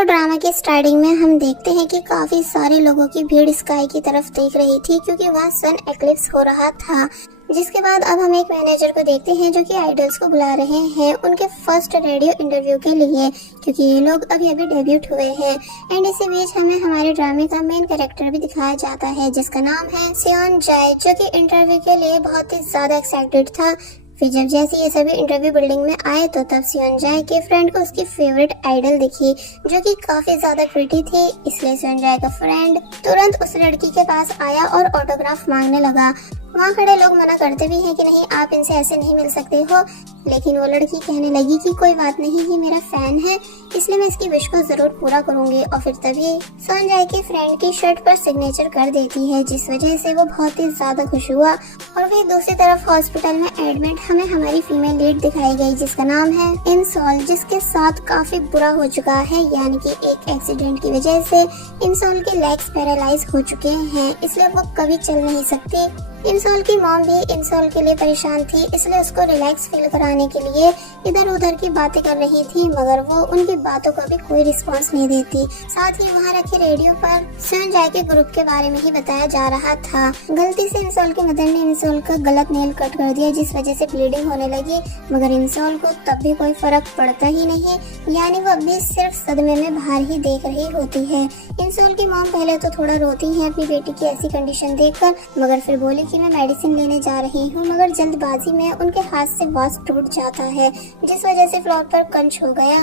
तो ड्रामा की स्टार्टिंग में हम देखते हैं कि काफी सारे लोगों की भीड़ स्काई की तरफ देख रही थी क्योंकि वहाँ सन एक्लिप्स हो रहा था। जिसके बाद अब हम एक मैनेजर को देखते हैं जो कि आइडल्स को बुला रहे हैं उनके फर्स्ट रेडियो इंटरव्यू के लिए, क्योंकि ये लोग अभी अभी डेब्यूट हुए हैं। एंड इसी बीच हमें हमारे ड्रामे का मेन कैरेक्टर भी दिखाया जाता है जिसका नाम है सेओन जाए, जो कि इंटरव्यू के लिए बहुत ही ज्यादा एक्साइटेड था। फिर जब जैसे ये सभी इंटरव्यू बिल्डिंग में आए तो तब सेओन जाए के फ्रेंड को उसकी फेवरेट आइडल दिखी जो कि काफी ज्यादा प्रिटी थी। इसलिए सेओन जाए का फ्रेंड तुरंत उस लड़की के पास आया और ऑटोग्राफ मांगने लगा। वहाँ खड़े लोग मना करते भी हैं कि नहीं, आप इनसे ऐसे नहीं मिल सकते हो, लेकिन वो लड़की कहने लगी कि कोई बात नहीं, ये मेरा फैन है इसलिए मैं इसकी विश को जरूर पूरा करूंगी। और फिर तभी सेओन जाए के फ्रेंड की शर्ट पर सिग्नेचर कर देती है जिस वजह से वो बहुत ही ज्यादा खुश हुआ। और फिर दूसरी तरफ हॉस्पिटल में एडमिट हमें हमारी फीमेल लीड दिखाई गई जिसका नाम है इंसोल, जिसके साथ काफी बुरा हो चुका है, यानी कि एक एक्सीडेंट की वजह से इंसोल के लेग्स पैरालाइज हो चुके हैं, इसलिए वो कभी चल नहीं सकती। इंसोल की मॉम भी इंसोल के लिए परेशान थी, इसलिए उसको रिलैक्स फील कराने के लिए इधर उधर की बातें कर रही थी, मगर वो उनकी बातों का भी कोई रिस्पांस नहीं देती। साथ ही वहाँ रखे रेडियो पर सेओन जाए के ग्रुप के बारे में ही बताया जा रहा था। गलती से इंसोल की मदर ने इंसोल का गलत नेल कट कर दिया जिस वजह से ब्लीडिंग होने लगी, मगर इंसोल को तब भी कोई फर्क पड़ता ही नहीं, यानी वो अभी सिर्फ सदमे में बाहर ही देख रही होती है। इंसोल की मॉम पहले तो थोड़ा रोती है अपनी बेटी की ऐसी कंडीशन देखकर, मगर फिर बोली कि मैं मेडिसिन लेने जा रही हूँ, मगर जल्दबाजी में उनके हाथ से वास टूट जाता है जिस वजह से फ्लोर पर कंच हो गया।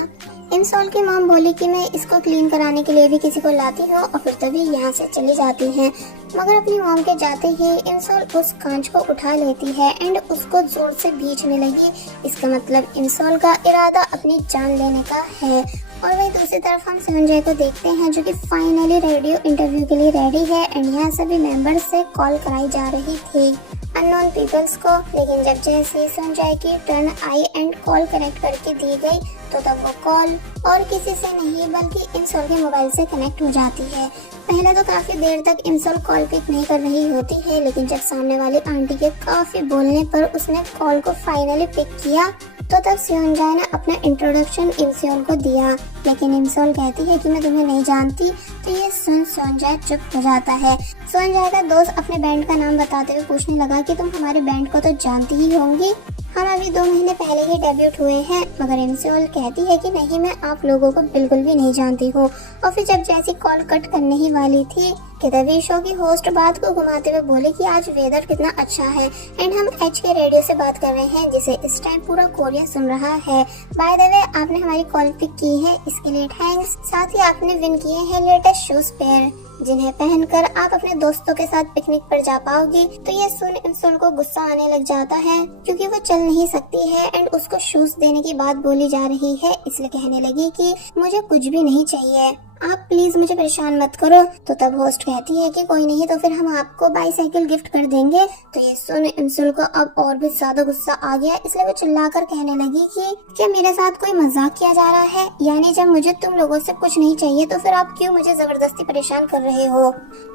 इंसोल की मॉम बोली कि मैं इसको क्लीन कराने के लिए भी किसी को लाती हूँ और फिर तभी यहाँ से चली जाती हैं, मगर अपनी मॉम के जाते ही इंसोल उस कांच को उठा लेती है एंड उसको जोर से भींचने लगी। इसका मतलब इंसोल का इरादा अपनी जान लेने का है। और वही दूसरी तरफ हम सेओन जाए को देखते हैं जो कि फाइनली रेडियो इंटरव्यू के लिए रेडी है एंड यहाँ सभी मेंबर्स से कॉल कराई जा रही थी अननोन पीपल्स को, लेकिन जब जैसे सेओन जाए की turn I and call connect करके दी गई तो तब वो कॉल और किसी से नहीं बल्कि इंसोल के मोबाइल से कनेक्ट हो जाती है। पहले तो काफी देर तक इंसोल कॉल पिक नहीं कर रही होती है, लेकिन जब सामने वाली आंटी के काफी बोलने पर उसने कॉल को फाइनली पिक किया तो तब सेओन जाए ने अपना इंट्रोडक्शन इंसोल को दिया, लेकिन इंसोल कहती है कि मैं तुम्हें नहीं जानती। तो ये सुन सेओन जाए चुप हो जाता है। सेओन जाए का दोस्त अपने बैंड का नाम बताते हुए पूछने लगा कि तुम हमारे बैंड को तो जानती ही होंगी, हम अभी 2 महीने पहले ही डेब्यूट हुए हैं, मगर इंसोल कहती है कि नहीं, मैं आप लोगों को बिल्कुल भी नहीं जानती हूँ। और फिर जब जैसी कॉल कट करने ही वाली थी कि तभी शो की होस्ट बात को घुमाते हुए बोले कि आज वेदर कितना अच्छा है एंड हम एच के रेडियो से बात कर रहे हैं जिसे इस टाइम पूरा कोरिया सुन रहा है। बाय द वे, आपने हमारी कॉल पिक की है इसके लिए थैंक्स। साथ ही आपने विन किए हैं लेटेस्ट शूज पेयर जिन्हें पहनकर आप अपने दोस्तों के साथ पिकनिक पर जा पाओगे। तो ये सुन इंसोल को गुस्सा आने लग जाता है क्योंकि वो चल नहीं सकती है एंड उसको शूज देने की बात बोली जा रही है, इसलिए कहने लगी कि मुझे कुछ भी नहीं चाहिए, आप प्लीज मुझे परेशान मत करो। तो तब होस्ट कहती है कि कोई नहीं, तो फिर हम आपको बाईसाइकिल गिफ्ट कर देंगे। तो ये सुन इंसोल को अब और भी ज्यादा गुस्सा आ गया, इसलिए वो चिल्लाकर कहने लगी कि क्या मेरे साथ कोई मजाक किया जा रहा है, यानी जब मुझे तुम लोगों से कुछ नहीं चाहिए तो फिर आप क्यों मुझे जबरदस्ती परेशान कर रहे हो।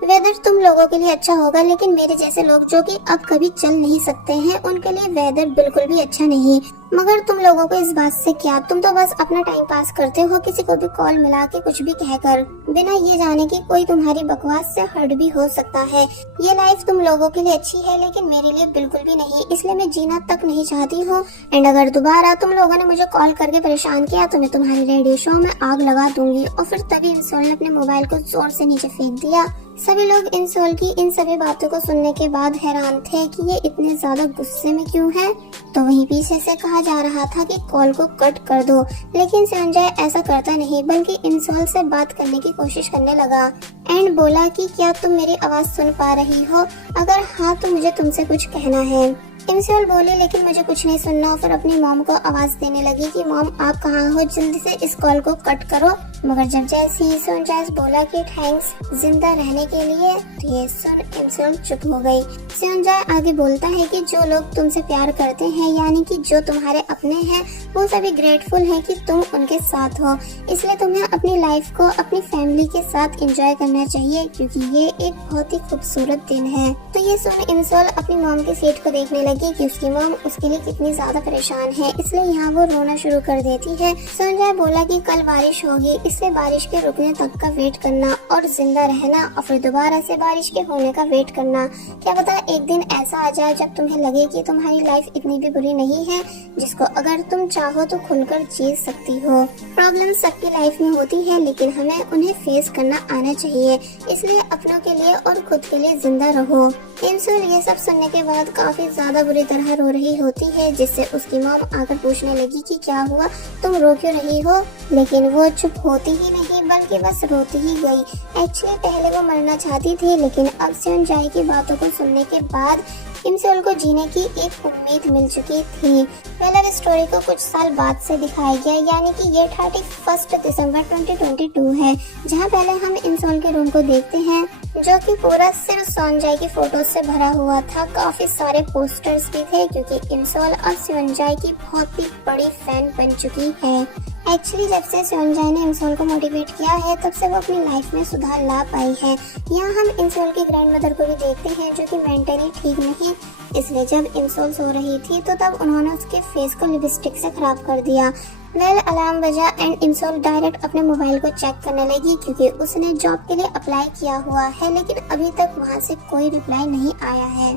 वेदर तुम लोगों के लिए अच्छा होगा, लेकिन मेरे जैसे लोग जो कि अब कभी चल नहीं सकते हैं उनके लिए वेदर बिल्कुल भी अच्छा नहीं। मगर तुम लोगों को इस बात से क्या, तुम तो बस अपना टाइम पास करते हो किसी को भी कॉल मिला के कुछ भी कहकर, बिना ये जाने कि कोई तुम्हारी बकवास से हर्ट भी हो सकता है। ये लाइफ तुम लोगों के लिए अच्छी है लेकिन मेरे लिए बिल्कुल भी नहीं, इसलिए मैं जीना तक नहीं चाहती हूँ। एंड अगर दोबारा तुम लोगों ने मुझे कॉल करके परेशान किया तो मैं तुम्हारी रेडियो शो में आग लगा दूंगी। और फिर तभी इंसोल ने अपने मोबाइल को जोर से नीचे फेंक दिया। सभी लोग इंसोल की इन सभी बातों को सुनने के बाद हैरान थे कि ये इतने ज्यादा गुस्से में क्यों है। तो वहीं पीछे से कहा जा रहा था कि कॉल को कट कर दो, लेकिन सेओन जाए ऐसा करता नहीं बल्कि इंसोल से बात करने की कोशिश करने लगा एंड बोला कि क्या तुम मेरी आवाज सुन पा रही हो, अगर हाँ तो मुझे तुमसे कुछ कहना है। इंसोल बोली लेकिन मुझे कुछ नहीं सुनना, और फिर अपनी मॉम को आवाज देने लगी कि मॉम आप कहाँ हो, जल्दी से इस कॉल को कट करो। मगर जब जैसे ही सेओन जाए बोला कि थैंक्स जिंदा रहने के लिए, तो ये सुन इंसोल चुप हो गई। सेओन जाए आगे बोलता है कि जो लोग तुमसे प्यार करते हैं, यानी कि जो तुम्हारे अपने हैं, वो सभी ग्रेटफुल हैं कि तुम उनके साथ हो, इसलिए तुम्हें अपनी लाइफ को अपनी फैमिली के साथ एंजॉय करना चाहिए क्योंकि ये एक बहुत ही खूबसूरत दिन है। तो ये सुन इंसोल अपनी मॉम की सीट को देखने लगी कि उसकी मॉम उसके लिए कितनी ज्यादा परेशान है, इसलिए यहाँ वो रोना शुरू कर देती है। सेओन जाए बोला कि कल बारिश होगी इसलिए बारिश के रुकने तक का वेट करना और जिंदा रहना और फिर दोबारा से बारिश के होने का वेट करना। क्या पता एक दिन ऐसा आ जाए जब तुम्हें लगे कि तुम्हारी लाइफ इतनी भी बुरी नहीं है जिसको अगर तुम चाहो तो खुलकर जी सकती हो। प्रॉब्लम सबकी लाइफ में होती है लेकिन हमें उन्हें फेस करना आना चाहिए, इसलिए अपनों के लिए और खुद के लिए जिंदा रहो। इंसुल ये सब सुनने के बाद काफी ज्यादा बुरी तरह रो रही होती है, जिससे उसकी मॉम आकर पूछने लगी कि क्या हुआ, तुम रो क्यों रही हो। लेकिन वो चुप होती ही नहीं बल्कि बस रोती ही गई। एक्चुअली पहले वो मरना चाहती थी लेकिन अब सेओनजाई की बातों को सुनने के बाद इंसुल को जीने की एक उम्मीद मिल चुकी थी। पहले स्टोरी को कुछ साल बाद से दिखाया गया, यानी कि ये 31 दिसंबर 2022 है, जहां पहले हम इंसुल के रूम को देखते हैं जो कि पूरा सिर्फ सेओनजाई की फोटोज से भरा हुआ था। काफी सारे पोस्टर्स भी थे क्योंकि इंसुल अब सेओनजाई की बहुत ही बड़ी फैन बन चुकी है। एक्चुअली जब से सेओनजाई ने इंसुल को मोटिवेट किया है तब से वो अपनी लाइफ में सुधार ला पाई है। यहाँ हम इंसुल की ग्रैंड मदर को भी देखते हैं जो कि मेंटली ठीक नहीं, इसलिए जब इंसुल सो रही थी तो तब उन्होंने उसके फेस को लिपस्टिक से खराब कर दिया। अलार्म बजा एंड इंसुल डायरेक्ट अपने मोबाइल को चेक करने लगी क्योंकि उसने जॉब के लिए अप्लाई किया हुआ है, लेकिन अभी तक वहाँ से कोई रिप्लाई नहीं आया है।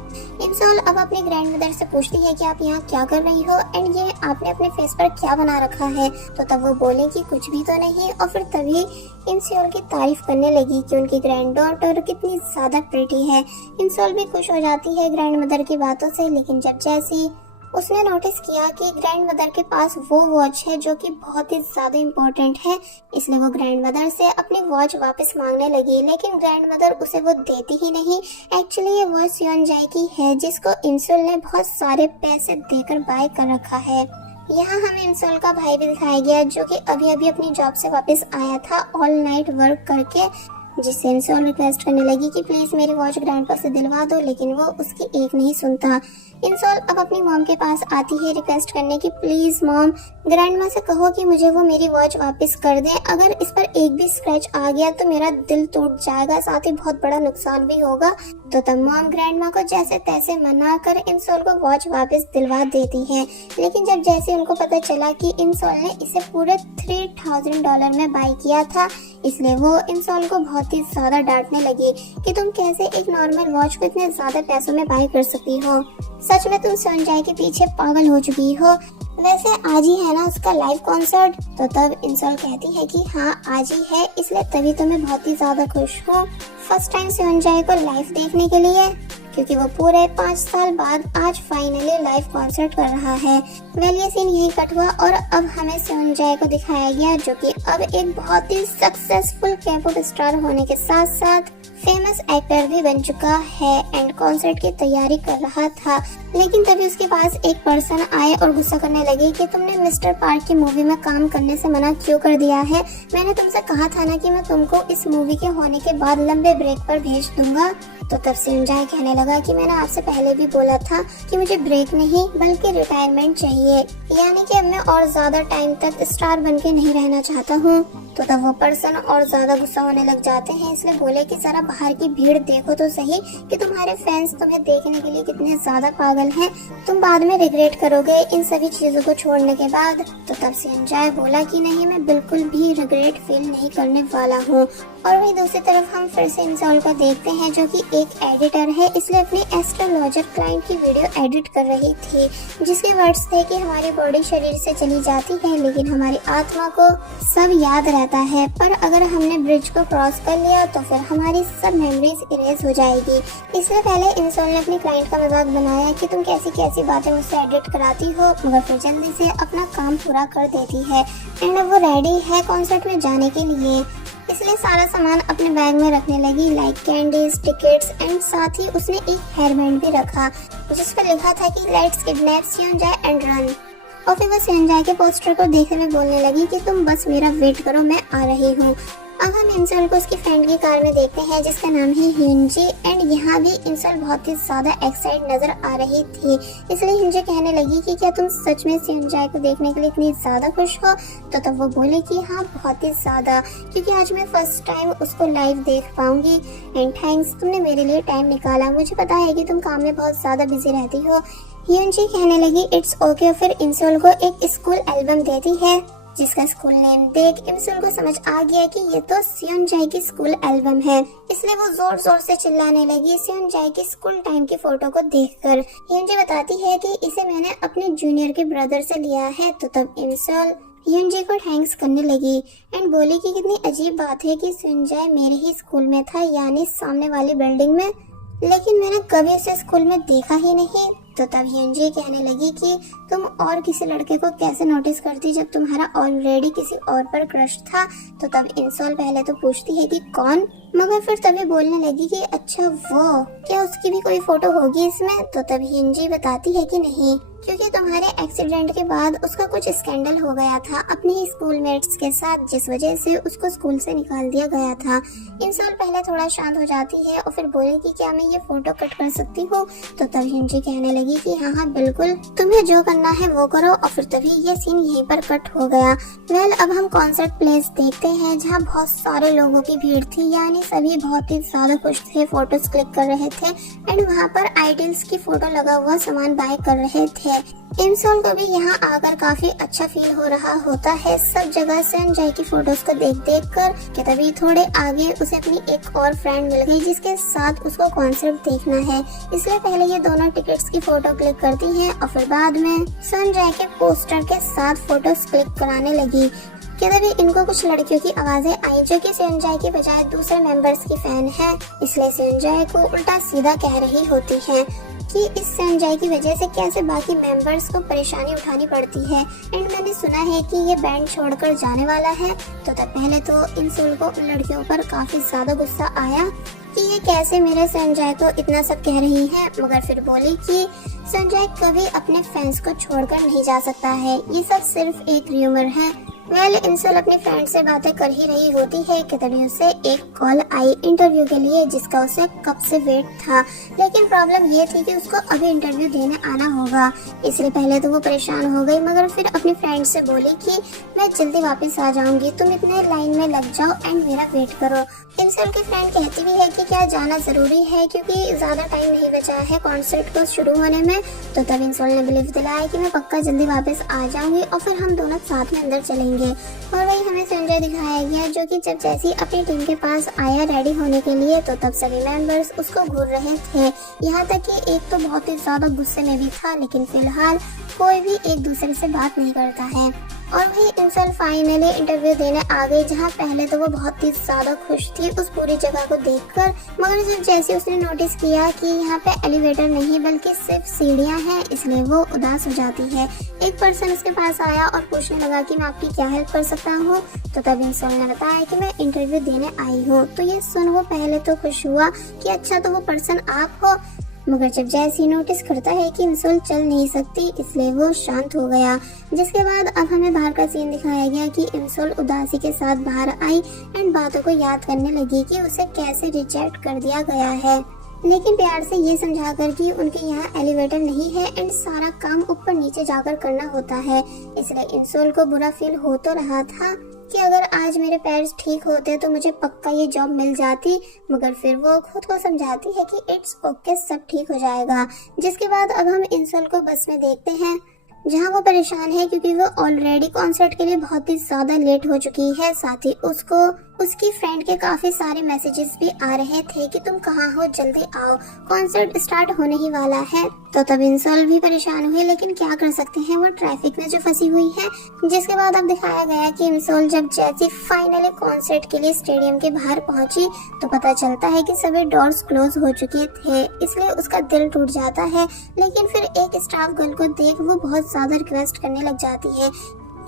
इंसुल अब अपनी ग्रैंड मदर से पूछती है कि आप यहाँ क्या कर रही हो एंड ये आपने अपने फेस पर क्या बना रखा है, तो तब वो बोले कि कुछ भी तो नहीं, और फिर तभी इंसुल की तारीफ करने लगी कि उनकी ग्रैंड डॉटर कितनी ज्यादा प्रिटी है। इंसुल भी खुश हो जाती है ग्रैंड मदर की बातों से, लेकिन जब जैसी उसने नोटिस किया कि ग्रैंड मदर के पास वो वॉच है जो कि बहुत ही ज्यादा इम्पोर्टेंट है, इसलिए वो ग्रैंड मदर से अपनी वॉच वापस मांगने लगी, लेकिन ग्रैंड मदर उसे वो देती ही नहीं। एक्चुअली ये वॉच सेओनजाई की है जिसको इंसुल ने बहुत सारे पैसे देकर बाय कर रखा है। यहाँ हमें इंसुल का भाई भी दिखाया गया जो कि अभी अभी अपनी जॉब से वापस आया था ऑल नाइट वर्क करके, जिससे इंसुल रिक्वेस्ट करने लगी कि प्लीज मेरी वॉच ग्रैंडपा से दिलवा दो, लेकिन वो उसकी एक नहीं सुनता। इंसुल अब अपनी मॉम के पास आती है रिक्वेस्ट करने की, प्लीज मॉम ग्रैंडमा से कहो कि मुझे वो मेरी वॉच वापस कर दे, अगर इस पर एक भी स्क्रैच आ गया तो मेरा दिल टूट जाएगा, साथ ही बहुत बड़ा नुकसान भी होगा। तो तब मॉम ग्रैंडमा को जैसे तैसे मना कर इंसुल को वॉच वापस दिलवा देती है, लेकिन जब जैसे उनको पता चला कि इंसुल ने इसे पूरे $3000 में बाय किया था, इसलिए वो इंसुल को बहुत ही ज्यादा डांटने लगी कि तुम कैसे एक नॉर्मल वॉच को इतने ज्यादा पैसों में बाय कर सकती हो, सच में तुम सेओनजाई के पीछे पागल हो चुकी हो। वैसे आज ही है ना उसका लाइव कॉन्सर्ट, तो तब इंसुल कहती है कि हाँ आज ही है, इसलिए तभी तो मैं बहुत ही ज्यादा खुश हूँ फर्स्ट टाइम सेओनजाई को लाइव देखने के लिए, क्योंकि वो पूरे 5 साल बाद आज फाइनली लाइव कॉन्सर्ट कर रहा है। वेल ये सीन यही कट हुआ और अब हमें सेओनजाई को दिखाया गया जो कि अब एक बहुत ही सक्सेसफुल K-pop स्टार होने के साथ साथ फेमस एक्टर भी बन चुका है एंड कॉन्सर्ट की तैयारी कर रहा था। लेकिन तभी उसके पास एक पर्सन आए और गुस्सा करने लगे कि तुमने मिस्टर पार्क की मूवी में काम करने से मना क्यों कर दिया है, मैंने तुमसे कहा था ना कि मैं तुमको इस मूवी के होने के बाद लंबे ब्रेक पर भेज दूंगा। तो तब सेओनजाई कहने लगा कि मैंने आपसे पहले भी बोला था कि मुझे ब्रेक नहीं बल्कि रिटायरमेंट चाहिए, यानी कि अब मैं और ज्यादा टाइम तक स्टार बन के नहीं रहना चाहता हूँ। तो तब वो पर्सन और ज्यादा गुस्सा होने लग जाते हैं, इसलिए बोले कि जरा बाहर की भीड़ देखो तो सही कि तुम्हारे फैंस तुम्हें देखने के लिए कितने ज्यादा पागल हैं, तुम बाद में रिग्रेट करोगे इन सभी चीजों को छोड़ने के बाद। तो तब सेओनजाई बोला कि नहीं मैं बिल्कुल भी रिग्रेट फील नहीं करने वाला हूँ। और वही दूसरी तरफ हम फिर से इंसुल को देखते हैं जो कि एक एडिटर है, इसलिए अपनी एस्ट्रोलॉजर क्लाइंट की वीडियो एडिट कर रही थी, जिसके वर्ड्स थे कि हमारी बॉडी शरीर से चली जाती है लेकिन हमारी आत्मा को सब याद रहता है, पर अगर हमने ब्रिज को क्रॉस कर लिया तो फिर हमारी सब मेमोरीज इरेज हो जाएगी। इससे पहले इंसुल ने अपनी क्लाइंट का मजाक बनाया कि तुम कैसी कैसी बातें मुझसे एडिट कराती हो, मगर फिर जल्दी से अपना काम पूरा कर देती है एंड अब वो रेडी है कॉन्सर्ट में जाने के लिए, इसलिए सारा सामान अपने बैग में रखने लगी लाइक कैंडीज, टिकट्स एंड साथ ही उसने एक हेयर बैंड भी रखा जिस पर लिखा था कि लेट्स किडनैप सेओनजाई एंड रन। और फिर वो सेओनजाई के पोस्टर को देखते हुए बोलने लगी कि तुम बस मेरा वेट करो, मैं आ रही हूँ। अब हम इंसुल को उसकी फ्रेंड की कार में देखते हैं जिसका नाम है ह्यूनजी एंड यहाँ भी इंसुल बहुत ही ज्यादा एक्साइट नजर आ रही थी, इसलिए ह्यूनजी कहने लगी कि क्या तुम सच में सेओनजाई को देखने के लिए इतनी ज्यादा खुश हो। तो तब वो बोले कि हाँ बहुत ही ज्यादा, क्योंकि आज मैं फर्स्ट टाइम उसको लाइव देख पाऊंगी एंड थैंक्स तुमने मेरे लिए टाइम निकाला, मुझे पता है कि तुम काम में बहुत ज्यादा बिजी रहती हो। ह्यूनजी कहने लगी इट्स ओके, फिर इंसुल को एक स्कूल एल्बम देती है जिसका स्कूल नेम देख इमसुल को समझ आ गया कि ये तो सेयोनजाe की स्कूल एल्बम है, इसलिए वो जोर जोर से चिल्लाने लगी सेयोनजाe की स्कूल टाइम की फोटो को देखकर। ह्योनजी बताती है कि इसे मैंने अपने जूनियर के ब्रदर से लिया है। तो तब इमसुल ह्योनजी को थैंक्स करने लगी एंड बोली कि कितनी अजीब बात है कि सेयोनजाe मेरे ही स्कूल में था, यानी सामने वाली बिल्डिंग में, लेकिन मैंने कभी उसे स्कूल में देखा ही नहीं। तो तब ह्योनजी कहने लगी कि तुम और किसी लड़के को कैसे नोटिस करती जब तुम्हारा ऑलरेडी किसी और पर क्रश था। तो तब इंसोल पहले तो पूछती है कि कौन, मगर फिर तभी बोलने लगी कि अच्छा वो, क्या उसकी भी कोई फोटो होगी इसमें। तो तब ह्योनजी बताती है कि नहीं, क्योंकि तुम्हारे एक्सीडेंट के बाद उसका कुछ स्कैंडल हो गया था अपने ही स्कूलमेट्स के साथ, जिस वजह से उसको स्कूल से निकाल दिया गया था। इंसोल पहले थोड़ा शांत हो जाती है और फिर बोलेगी क्या मैं ये फोटो कट कर सकती हूँ। तो तब ह्योनजी कहने लगी कि हाँ हाँ बिल्कुल, तुम्हें जो करना है वो करो। और फिर तभी ये सीन यहीं पर कट हो गया। वेल, अब हम कॉन्सर्ट प्लेस देखते हैं जहाँ बहुत सारे लोगों की भीड़ थी, यानी सभी बहुत ही ज्यादा खुश थे, फोटोज क्लिक कर रहे थे एंड वहाँ पर आइडल्स की फोटो लगा हुआ सामान बाय कर रहे थे। इंसोल को भी यहाँ आकर काफी अच्छा फील हो रहा होता है सब जगह सेयोनजाe की फोटोज को देख देख कर। कि तभी थोड़े आगे उसे अपनी एक और फ्रेंड मिल गई जिसके साथ उसको कॉन्सर्ट देखना है, इसलिए पहले ये दोनों टिकट्स की फोटो क्लिक करती हैं और फिर बाद में सेयोनजाe के पोस्टर के साथ फोटोज क्लिक कराने लगी। कि तभी इनको कुछ लड़कियों की आवाजें आई जो कि सेयोनजाe की बजाय दूसरे मेंबर्स की फैन है, इसलिए सेयोनजाe को उल्टा सीधा कह रही होती है कि इस सेयोनजाe की वजह से कैसे बाकी मेंबर्स को परेशानी उठानी पड़ती है एंड मैंने सुना है कि ये बैंड छोड़कर जाने वाला है। तो तब पहले तो इंसोल को उन लड़कियों पर काफी ज्यादा गुस्सा आया कि ये कैसे मेरे सेयोनजाe को इतना सब कह रही है, मगर फिर बोली कि सेयोनजाe कभी अपने फैंस को छोड़कर नहीं जा सकता है, ये सब सिर्फ एक र्यूमर है। वेल, इंसोल अपनी फ्रेंड से बातें कर ही रही होती है कि तभी उसे एक कॉल आई इंटरव्यू के लिए जिसका उसे कब से वेट था, लेकिन प्रॉब्लम ये थी कि उसको अभी इंटरव्यू देने आना होगा, इसलिए पहले तो वो परेशान हो गई, मगर फिर अपनी फ्रेंड से बोली कि मैं जल्दी वापस आ जाऊंगी, तुम इतने लाइन में लग जाओ एंड मेरा वेट करो। इंसोल की फ्रेंड कहती भी है कि क्या जाना जरूरी है क्योंकि ज्यादा टाइम नहीं बचा है कॉन्सर्ट को शुरू होने में। तो तब इंसोल ने बिलीव दिलाया कि मैं पक्का जल्दी वापस आ जाऊंगी और फिर हम दोनों साथ में अंदर चलेंगे। और वही हमें सेयोनजाe दिखाया गया जो कि जब जैसी अपनी टीम के पास आया रेडी होने के लिए तो तब सभी मेंबर्स उसको घूर रहे थे, यहाँ तक कि एक तो बहुत ही ज्यादा गुस्से में भी था, लेकिन फिलहाल कोई भी एक दूसरे से बात नहीं करता है। और वही इंसोल फाइनली इंटरव्यू देने आ गई जहाँ पहले तो वो बहुत ही ज्यादा खुश थी उस पूरी जगह को देखकर, मगर जब जैसे उसने नोटिस किया कि यहाँ पे एलिवेटर नहीं बल्कि सिर्फ सीढ़ियाँ हैं, इसलिए वो उदास हो जाती है। एक पर्सन उसके पास आया और पूछने लगा कि मैं आपकी क्या हेल्प कर सकता हूँ। तो तब इंसोल ने बताया कि मैं इंटरव्यू देने आई हूँ। तो ये सुन वो पहले तो खुश हुआ कि अच्छा तो वो पर्सन आप हो, मगर जब जैसी नोटिस करता है कि इंसोल चल नहीं सकती इसलिए वो शांत हो गया। जिसके बाद अब हमें बाहर का सीन दिखाया गया कि इंसोल उदासी के साथ बाहर आई एंड बातों को याद करने लगी कि उसे कैसे रिजेक्ट कर दिया गया है, लेकिन प्यार से ये समझाकर कि उनके यहाँ एलिवेटर नहीं है एंड सारा काम ऊपर नीचे जाकर करना होता है। इसलिए इंसोल को बुरा फील हो तो रहा था कि अगर आज मेरे पैर ठीक होते तो मुझे पक्का ये जॉब मिल जाती, मगर फिर वो खुद को समझाती है कि इट्स ओके, सब ठीक हो जाएगा। जिसके बाद अब हम इंसोल को बस में देखते हैं जहाँ वो परेशान है क्योंकि वो ऑलरेडी कॉन्सर्ट के लिए बहुत ही ज्यादा लेट हो चुकी है। साथ ही उसको उसकी फ्रेंड के काफी सारे मैसेजेस भी आ रहे थे कि तुम कहाँ हो, जल्दी आओ, कॉन्सर्ट स्टार्ट होने ही वाला है। तो तब इंसोल भी परेशान हुई, लेकिन क्या कर सकते हैं, वो ट्रैफिक में जो फंसी हुई है। जिसके बाद अब दिखाया गया कि इंसोल जब जैसी फाइनली कॉन्सर्ट के लिए स्टेडियम के बाहर पहुंची तो पता चलता है कि सभी डोर्स क्लोज हो चुके थे, इसलिए उसका दिल टूट जाता है। लेकिन फिर एक स्टाफ गर्ल को देख वो बहुत ज्यादा रिक्वेस्ट करने लग जाती है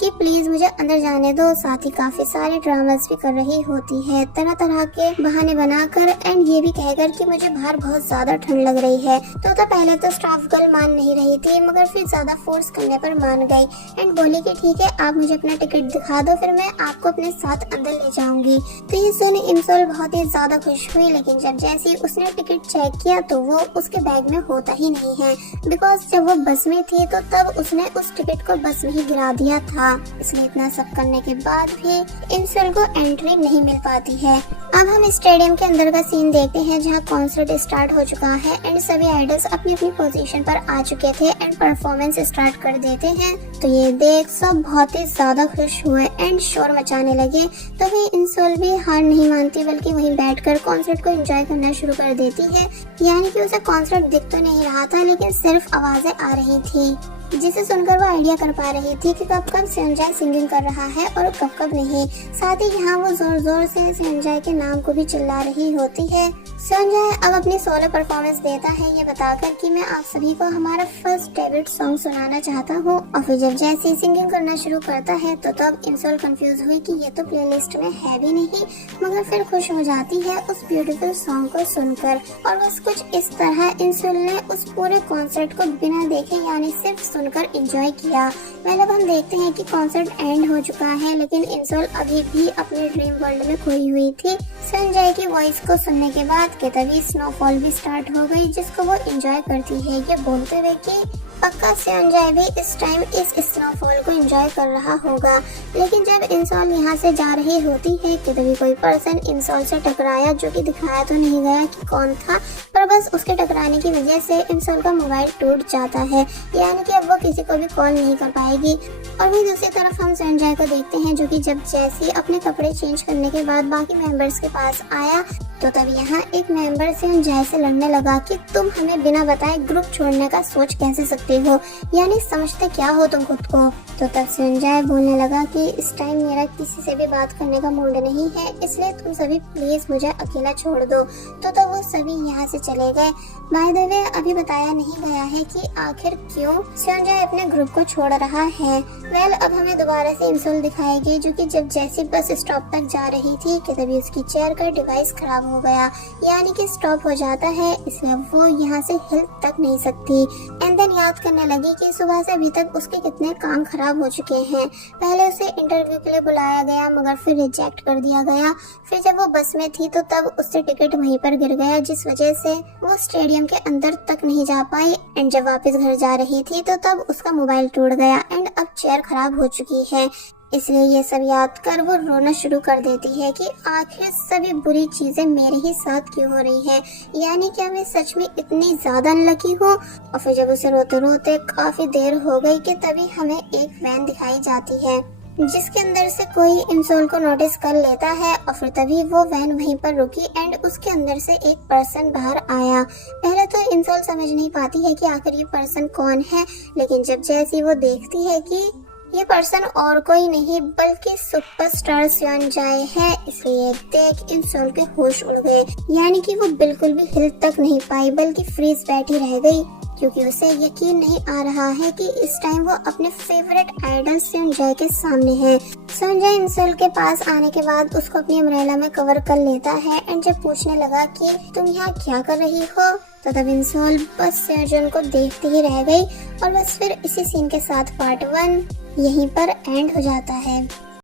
कि प्लीज मुझे अंदर जाने दो। साथ ही काफी सारे ड्रामास भी कर रही होती है तरह तरह के बहाने बनाकर एंड ये भी कहकर कि मुझे बाहर बहुत ज्यादा ठंड लग रही है। तो पहले तो स्टाफ गर्ल मान नहीं रही थी, मगर फिर ज्यादा फोर्स करने पर मान गई एंड बोली कि ठीक है आप मुझे अपना टिकट दिखा दो, फिर मैं आपको अपने साथ अंदर ले जाऊंगी। तो ये सुन इंसोल बहुत ही ज्यादा खुश हुई, लेकिन जब जैसे उसने टिकट चेक किया तो वो उसके बैग में होता ही नहीं है, बिकॉज जब वो बस में थी तो तब उसने उस टिकट को बस में ही गिरा दिया था। था, इसलिए इतना सब करने के बाद भी इंसुल को एंट्री नहीं मिल पाती है। अब हम स्टेडियम के अंदर का सीन देखते हैं जहां कॉन्सर्ट स्टार्ट हो चुका है एंड सभी आइडल्स अपनी अपनी पोजीशन पर आ चुके थे एंड परफॉर्मेंस स्टार्ट कर देते हैं। तो ये देख सब बहुत ही ज्यादा खुश हुए एंड शोर मचाने लगे। तो वही इंसुल भी हार नहीं मानती बल्कि वहीं बैठकर कॉन्सर्ट को एंजॉय करना शुरू कर देती है। यानी कि उसे कॉन्सर्ट दिख तो नहीं रहा था लेकिन सिर्फ आवाजें आ रही थी, जिसे सुनकर वो आइडिया कर पा रही थी कि कब कब सेओनजाए सिंगिंग कर रहा है और कब कब नहीं। साथ ही यहाँ वो जोर जोर से सेओनजाए के नाम को भी चिल्ला रही होती है। सेओनजाए अब अपनी सोलो परफॉर्मेंस देता है ये बताकर कि मैं आप सभी को हमारा फर्स्ट डेब्यू सॉन्ग सुनाना चाहता हूँ। और फिर जब जैसे सिंगिंग करना शुरू करता है तो तब इंसुल कंफ्यूज हुई कि ये तो प्लेलिस्ट में है भी नहीं, मगर फिर खुश हो जाती है उस ब्यूटीफुल सॉन्ग को सुनकर। और बस कुछ इस तरह इंसुल ने उस पूरे कॉन्सर्ट को बिना देखे यानी सिर्फ सुनकर एंजॉय किया। मतलब हम देखते हैं कि कॉन्सर्ट एंड हो चुका है लेकिन इंसुल अभी भी अपने ड्रीम वर्ल्ड में खोई हुई थी। सेओनजाए की वॉइस को सुनने के बाद के तभी स्नोफॉल भी स्टार्ट हो गई जिसको वो एंजॉय करती है, ये बोलते हुए कि पक्का सेओनजाए भी इस टाइम इस स्नोफॉल को एंजॉय कर रहा होगा। लेकिन जब इंसुल यहाँ से जा रही होती है कि तभी कोई पर्सन इंसुल से टकराया, जो कि दिखाया तो नहीं गया कि कौन था, पर बस उसके टकराने की वजह से इंसुल का मोबाइल टूट जाता है, यानी कि अब वो किसी को भी कॉल नहीं कर पाएगी। और वहीं दूसरी तरफ हम सेओनजाए को देखते हैं जो कि जब जैसी अपने कपड़े चेंज करने के बाद बाकी मेंबर्स के पास आया तो तब यहाँ एक मेंबर सेओनजाए से लड़ने लगा कि तुम हमें बिना बताए ग्रुप छोड़ने का सोच कैसे सकते हो, यानी समझते क्या हो तुम खुद को। तो तब सेओनजाए बोलने लगा कि इस टाइम मेरा किसी से भी बात करने का मूड नहीं है, इसलिए तुम सभी प्लीज मुझे अकेला छोड़ दो। तो तब वो सभी यहाँ से चले गए। बाय द वे अभी बताया नहीं गया है कि आखिर क्यों सेओनजाए अपने ग्रुप को छोड़ रहा है। वेल अब हमें दोबारा से इंसुल दिखाएगी जो कि जब जैसी बस स्टॉप तक जा रही थी कि तभी उसकी चेयर का डिवाइस खराब हो गया, यानी कि स्टॉप हो जाता है, इसलिए वो यहाँ से हिल तक नहीं सकती। एंड देन याद करने लगी कि सुबह से अभी तक उसके कितने काम खराब हो चुके हैं। पहले उसे इंटरव्यू के लिए बुलाया गया मगर फिर रिजेक्ट कर दिया गया। फिर जब वो बस में थी तो तब उससे टिकट वहीं पर गिर गया, जिस वजह से वो स्टेडियम के अंदर तक नहीं जा पाई। एंड जब वापस घर जा रही थी तो तब उसका मोबाइल टूट गया एंड अब चेयर खराब हो चुकी है। इसलिए ये सब याद कर वो रोना शुरू कर देती है कि आखिर सभी बुरी चीजें मेरे ही साथ क्यों हो रही हैं, यानी कि मैं सच में इतनी ज्यादा अनलकी हूँ। और फिर जब उसे रोते रोते काफी देर हो गई कि तभी हमें एक वैन दिखाई जाती है जिसके अंदर से कोई इंसुल को नोटिस कर लेता है। और फिर तभी वो वैन वहीं पर रुकी एंड उसके अंदर से एक पर्सन बाहर आया। पहले तो इंसुल समझ नहीं पाती है कि आखिर ये पर्सन कौन है, लेकिन जब जैसी वो देखती है कि ये पर्सन और कोई नहीं बल्कि सुपरस्टार सेओनजाए है, इसलिए देख इंसुल के होश उड़ गए, यानी कि वो बिल्कुल भी हिल तक नहीं पाई बल्कि फ्रीज बैठी रह गई, क्योंकि उसे यकीन नहीं आ रहा है कि इस टाइम वो अपने फेवरेट आइडल सेओनजाए के सामने है। सेओनजाए इंसुल के पास आने के बाद उसको अपनी अम्ब्रेला में कवर कर लेता है एंड जब पूछने लगा कि तुम यहाँ क्या कर रही हो तो तब इंसुल बस सेओजन को देखते ही रह गई। और बस फिर इसी सीन के साथ पार्ट 1 यहीं पर एंड हो जाता है।